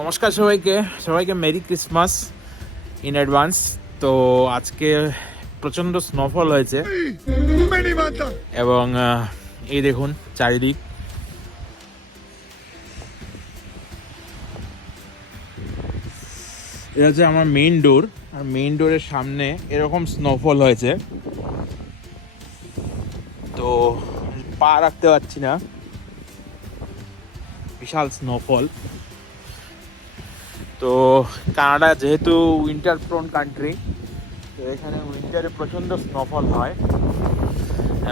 নমস্কার সবাইকে merry Christmas in advance. তো আজকে প্রচণ্ড স্নোফল হয়েছে এবং এই দেখুন চারিদিক। এটা হচ্ছে আমার মেইন ডোর, আর মেইন ডোরের সামনে এরকম স্নোফল হয়েছে, তো পা রাখতে পারছি না, বিশাল স্নোফল। তো কানাডা যেহেতু উইন্টার প্রোন কান্ট্রি, তো এখানে উইন্টারে প্রচণ্ড স্নোফল হয়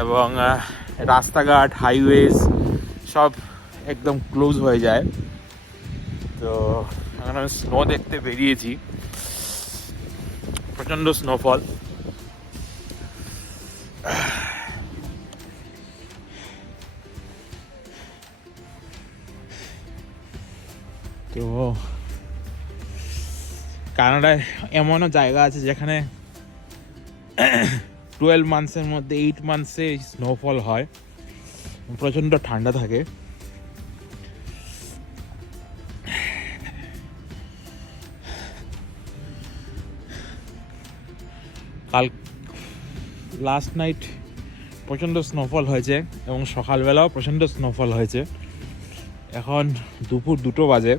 এবং রাস্তাঘাট হাইওয়েজ সব একদম ক্লোজ হয়ে যায়। তো এখন আমি স্নো দেখতে বেরিয়েছি, প্রচণ্ড স্নোফল। তো কানাডায় এমনও জায়গা আছে যেখানে 12 মান্থসের মধ্যে 8 মান্থসে স্নোফল হয়, প্রচণ্ড ঠান্ডা থাকে। কাল লাস্ট নাইট প্রচণ্ড স্নোফল হয়েছে এবং সকালবেলাও প্রচণ্ড স্নোফল হয়েছে। এখন দুপুর 2টো বাজে,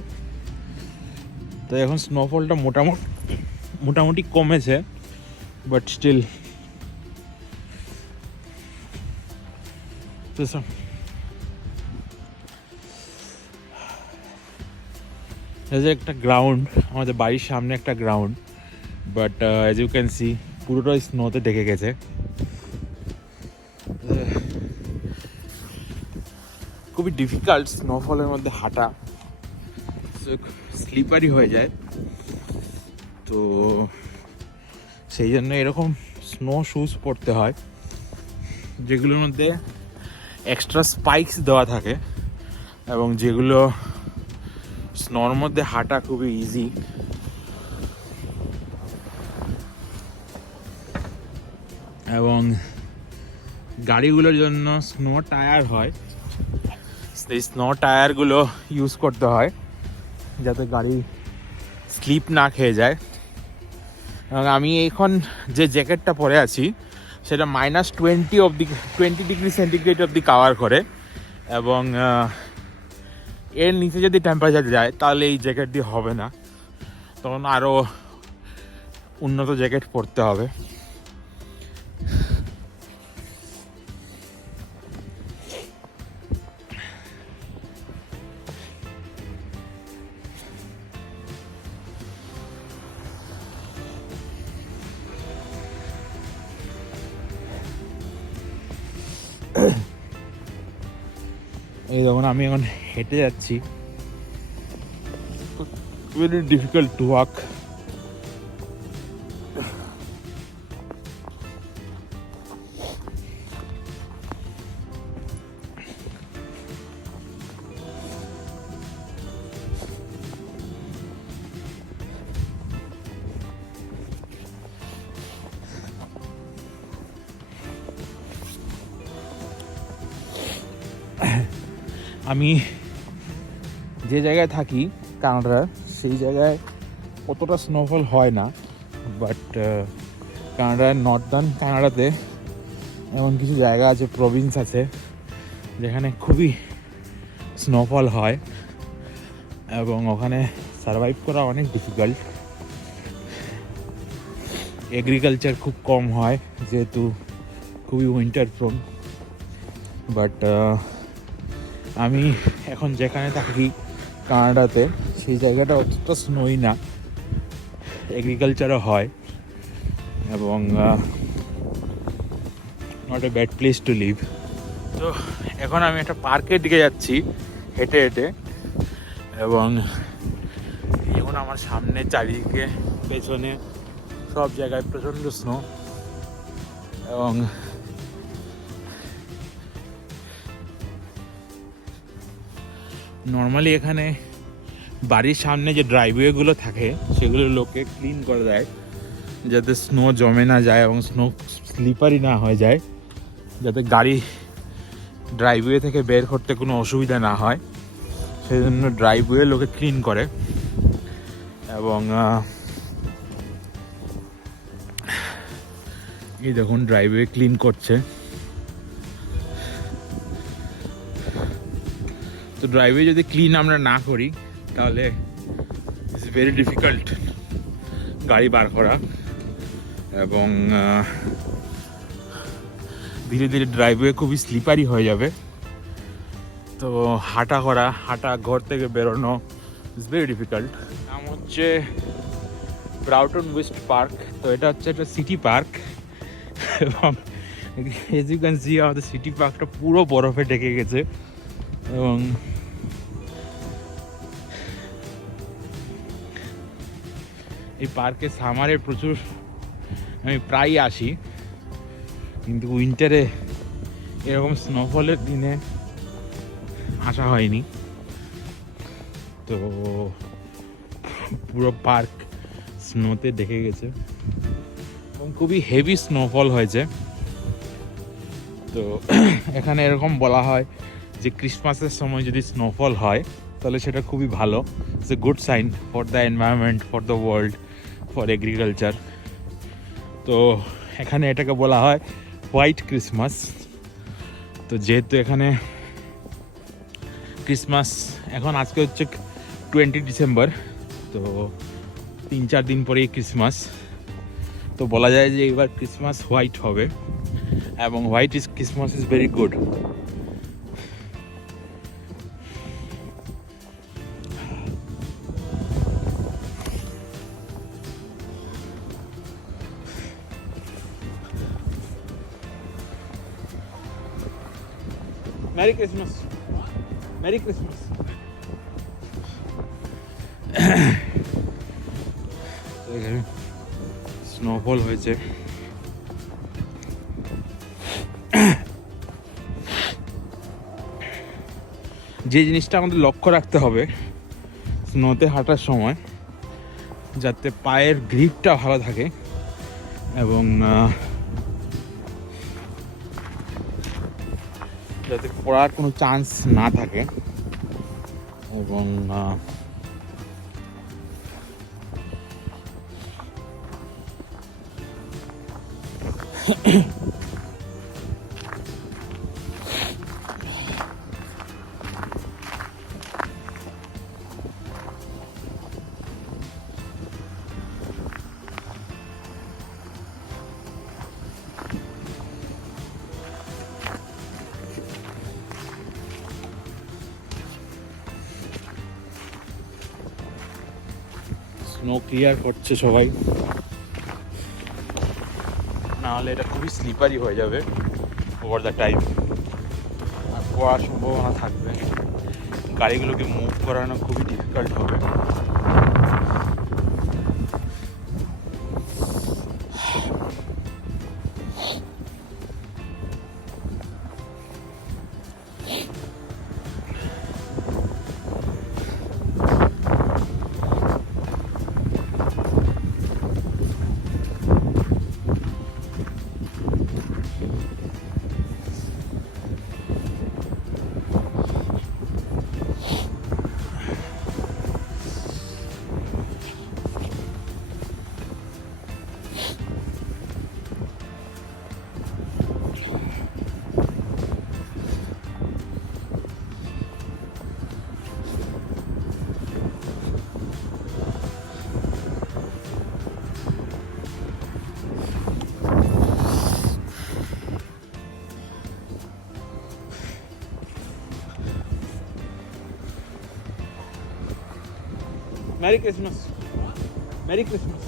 তো এখন স্নোফলটা মোটামুটি কমেছে, বাট স্টিল একটা গ্রাউন্ড, আমাদের বাড়ির সামনে একটা ground, but as you can see পুরোটাই স্নোতে ঢেকে গেছে। খুবই ডিফিকাল্ট স্নোফলের মধ্যে হাঁটা, স্লিপারি হয়ে যায়। তো সেই জন্য এরকম স্নো শুজ পরতে হয়, যেগুলোর মধ্যে এক্সট্রা স্পাইকস দেওয়া থাকে এবং যেগুলো স্নোর মধ্যে হাঁটা খুবই ইজি। এবং গাড়িগুলোর জন্য স্নো টায়ার হয়, সেই স্নো টায়ারগুলো ইউজ করতে হয় যাতে গাড়ি স্লিপ না খেয়ে যায়। এবং আমি এখন যে জ্যাকেটটা পরে আছি সেটা -20 ডিগ্রি সেন্টিগ্রেড অবধি কাভার করে, এবং এর নিচে যদি টেম্পারেচার যায় তাহলে এই জ্যাকেট দিয়ে হবে না, তখন আরও উন্নত জ্যাকেট পরতে হবে। এই যখন আমি এখন হেঁটে যাচ্ছি, ভেরি ডিফিকাল্ট টু ওয়াক। আমি যে জায়গায় থাকি কানাডার, সেই জায়গায় অতটা স্নোফল হয় না, বাট কানাডার নর্দার্ন কানাডাতে এমন কিছু জায়গা আছে, প্রভিন্স আছে, যেখানে খুবই স্নোফল হয় এবং ওখানে সারভাইভ করা অনেক ডিফিকাল্ট। এগ্রিকালচার খুব কম হয় যেহেতু খুবই উইন্টার প্রোন। বাট আমি এখন যেখানে থাকি কানাডাতে, সেই জায়গাটা অতটা স্নোই না, এগ্রিকালচারও হয় এবং not a bad place to live. তো এখন আমি একটা পার্কের দিকে যাচ্ছি হেঁটে হেঁটে, এবং এখন আমার সামনে চারিদিকে পেছনে সব জায়গায় প্রচণ্ড স্নো। এবং নর্মালি এখানে বাড়ির সামনে যে ড্রাইভওয়েগুলো থাকে সেগুলো লোকে ক্লিন করে দেয় যাতে স্নো জমে না যায় এবং স্নো স্লিপারি না হয়ে যায়, যাতে গাড়ি ড্রাইভওয়ে থেকে বের করতে কোনো অসুবিধা না হয়, সেই জন্য ড্রাইভওয়ে লোকে ক্লিন করে। এবং এই দেখুন ড্রাইভওয়ে ক্লিন করছে। তো ড্রাইভওয়ে যদি ক্লিন আমরা না করি তাহলে ইটস ভেরি ডিফিকাল্ট গাড়ি বার করা, এবং ধীরে ধীরে ড্রাইভওয়ে খুবই স্লিপারি হয়ে যাবে। তো হাঁটা ঘর থেকে বেরোনো ইটস ভেরি ডিফিকাল্ট। নাম হচ্ছে ব্রাউটন ওয়েস্ট পার্ক। তো এটা হচ্ছে একটা সিটি পার্ক, এবং এজ ইউ ক্যান সি আমাদের সিটি পার্কটা পুরো বরফে ঢেকে গেছে। এবং এই পার্কে সামারে প্রচুর আমি প্রায়ই আসি, কিন্তু উইন্টারে এরকম স্নোফলের দিনে আসা হয়নি। তো পুরো পার্ক স্নোতে ঢেকে গেছে এবং খুবই হেভি স্নোফল হয়েছে। তো এখানে এরকম বলা হয় যে ক্রিসমাসের সময় যদি স্নোফল হয় তাহলে সেটা খুবই ভালো, it's a good sign for the environment, for the world, for agriculture. তো এখানে এটাকে বলা হয় হোয়াইট ক্রিসমাস। তো যেহেতু এখানে ক্রিসমাস এখন আজকে হচ্ছে 20 ডিসেম্বর, তো 3-4 দিন পরেই ক্রিসমাস। তো বলা যায় যে এবার ক্রিসমাস হোয়াইট হবে, এবং white is Christmas is very good. Merry Christmas, merry Christmas. এখানে স্নোফল হয়েছে। যে জিনিসটা আমাদের লক্ষ্য রাখতে হবে স্নোতে হাঁটার সময়, যাতে পায়ের গ্রিপটা ভালো থাকে এবং যাতে পড়ার কোনো চান্স না থাকে, এবং স্নো ক্লিয়ার করছে সবাই, নাহলে এটা খুবই স্লিপারি হয়ে যাবে ওভার দ্য টাইম, আর পড়ার সম্ভাবনা থাকবে, গাড়িগুলোকে মুভ করানো খুবই ডিফিকাল্ট হবে। Merry Christmas, merry Christmas.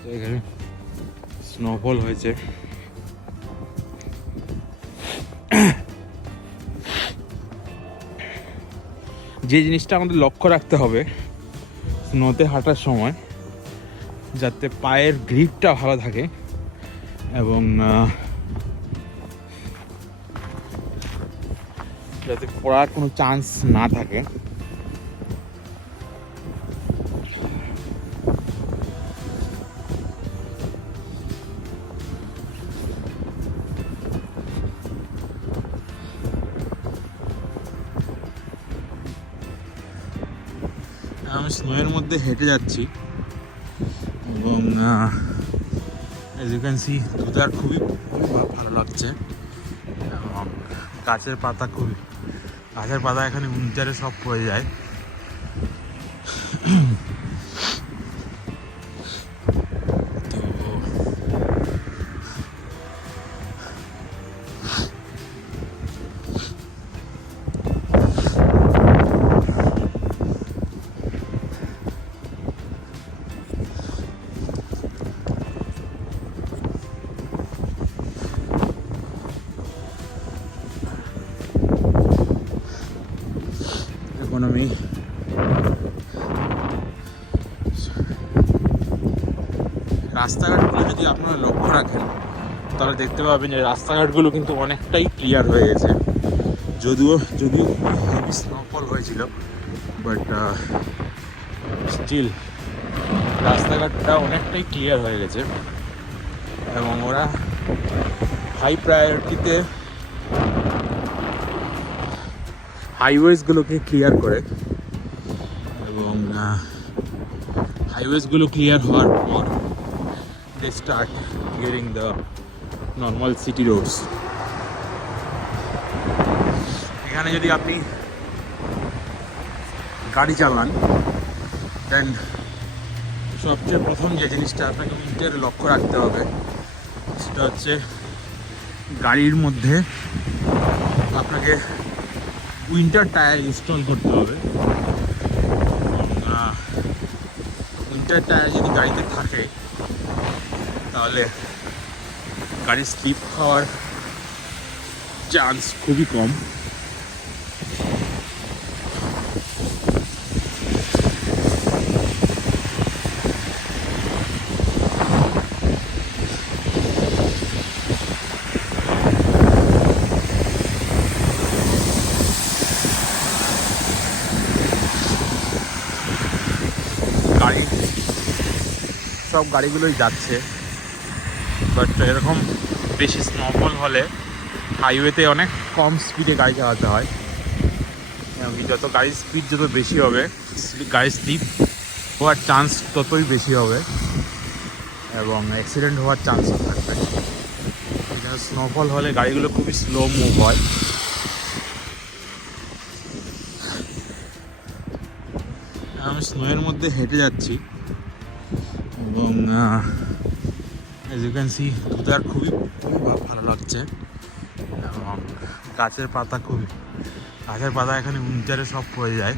তো এখানে স্নোফল হয়েছে। যে জিনিসটা আমাদের লক্ষ্য রাখতে হবে স্নোতে হাঁটার সময়, যাতে পায়ের গ্রিপটা ভালো থাকে এবং যাতে পড়ার কোনো চান্স না থাকে। আমি স্নোয়ের মধ্যে হেঁটে যাচ্ছি এবং as you can see ধুতার খুবই ভালো লাগছে এবং গাছের পাতা এখানে উইন্টারে সব পড়ে যায়। এখন আমি রাস্তাঘাটগুলো যদি আপনারা লক্ষ্য রাখেন তাহলে দেখতে পাবেন যে রাস্তাঘাটগুলো কিন্তু অনেকটাই ক্লিয়ার হয়ে গেছে। যদিও হেভি স্নোফল হয়েছিল, বাট স্টিল রাস্তাঘাটটা অনেকটাই ক্লিয়ার হয়ে গেছে এবং ওরা হাই প্রায়োরিটিতে হাইওয়েজগুলোকে ক্লিয়ার করে এবং হাইওয়েজগুলো ক্লিয়ার হওয়ার পর they start getting the normal city roads. এখানে যদি আপনি গাড়ি চালান দেন সবচেয়ে প্রথম যে জিনিসটা আপনাকে উইন্টারে লক্ষ্য রাখতে হবে সেটা হচ্ছে গাড়ির মধ্যে আপনাকে উইন্টার টায়ার ইনস্টল করতে হবে। উইন্টার টায়ার যদি গাড়িতে থাকে তাহলে গাড়ি স্লিপ হওয়ার চান্স খুবই কম। সব গাড়িগুলোই যাচ্ছে, বাট এরকম বেশি স্নোফল হলে হাইওয়েতে অনেক কম স্পিডে গাড়ি চালাতে হয়। যত গাড়ির স্পিড যত বেশি হবে গাড়ির স্লিপ হওয়ার চান্স ততই বেশি হবে এবং অ্যাক্সিডেন্ট হওয়ার চান্সও থাকবে। এখানে স্নোফল হলে গাড়িগুলো খুবই স্লো মুভ হয়। আমি স্নোয়ের মধ্যে হেঁটে যাচ্ছি এবং as you can see ধুতার খুবই ভালো লাগছে এবং গাছের পাতা এখানে উইন্টারে সব পড়ে যায়।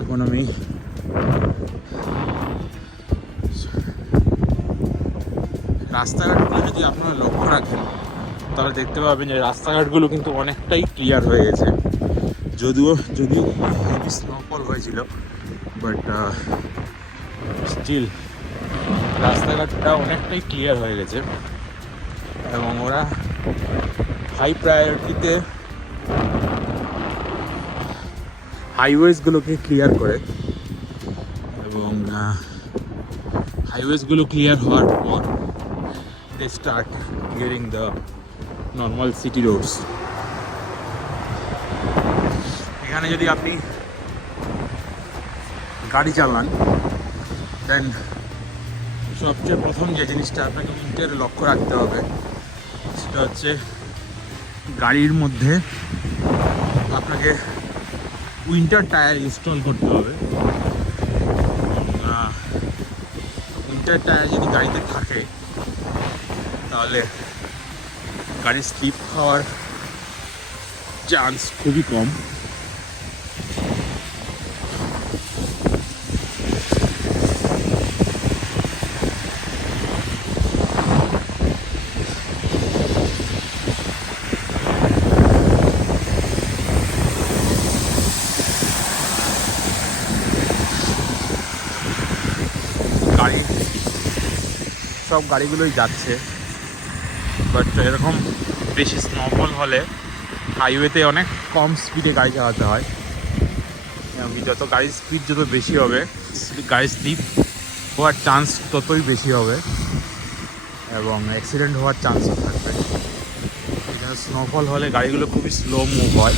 এখন আমি রাস্তাঘাটগুলো যদি আপনারা লক্ষ্য রাখেন তাহলে দেখতে পাবেন যে রাস্তাঘাটগুলো কিন্তু অনেকটাই ক্লিয়ার হয়ে গেছে। যদিও হেভি স্নোফল হয়েছিল, বাট স্টিল রাস্তাঘাটটা অনেকটাই ক্লিয়ার হয়ে গেছে এবং ওরা হাই প্রায়োরিটিতে হাইওয়েজগুলোকে ক্লিয়ার করে এবং হাইওয়েজগুলো ক্লিয়ার হওয়ার পর they start getting the normal city roads. এখানে যদি আপনি গাড়ি চালান দেন সবচেয়ে প্রথম যে জিনিসটা আপনাকে উইন্টারে লক্ষ্য রাখতে হবে সেটা হচ্ছে গাড়ির মধ্যে আপনাকে উইন্টার টায়ার ইনস্টল করতে হবে। উইন্টার টায়ার যদি গাড়িতে থাকে তাহলে গাড়ি স্লিপ হওয়ার চান্স খুবই কম। গাড়ি, সব গাড়িগুলোই যাচ্ছে, বাট এরকম বেশি স্নোফল হলে হাইওয়েতে অনেক কম স্পিডে গাড়ি চালাতে হয়। এবং যত গাড়ির স্পিড যত বেশি হবে, গাড়ি স্লিপ হওয়ার চান্স ততই বেশি হবে এবং অ্যাক্সিডেন্ট হওয়ার চান্সও থাকবে। এখানে স্নোফল হলে গাড়িগুলো খুবই স্লো মুভ হয়।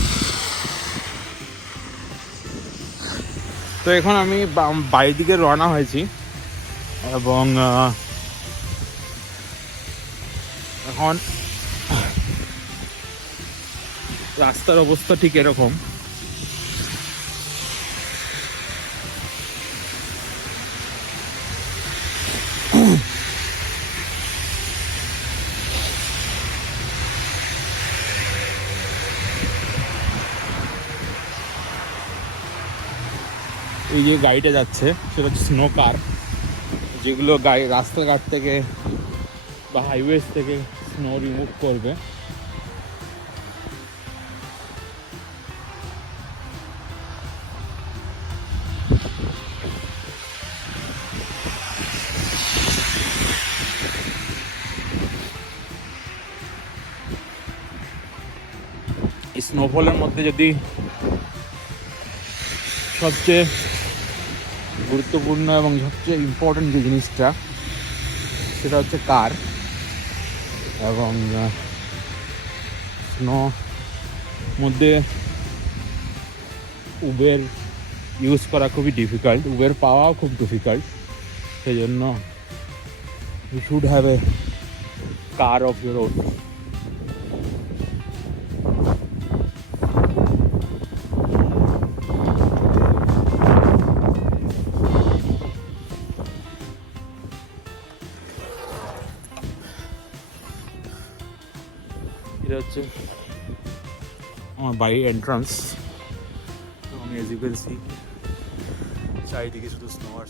তো এখন আমি বাড়ির দিকে রওনা হয়েছি এবং এখন রাস্তার অবস্থা ঠিক এরকম। এই যে গাড়িটা যাচ্ছে সেটা হচ্ছে স্নো কার, যেগুলো গাড়ি রাস্তাঘাট থেকে বা হাইওয়েজ থেকে স্নো রিমুভ করবে। এই স্নোফলের মধ্যে যদি সবচেয়ে গুরুত্বপূর্ণ এবং সবচেয়ে ইম্পর্টেন্ট যে জিনিসটা সেটা হচ্ছে কার। এবং স্নো মধ্যে উবের ইউজ করা খুবই ডিফিকাল্ট, উবের পাওয়াও খুব ডিফিকাল্ট। সেই জন্য you should have a car of your own. এটা হচ্ছে আমার বাড়ির এন্ট্রান্স এবং এজ ইউ ক্যান সি চারিদিকে শুধু স্নো আর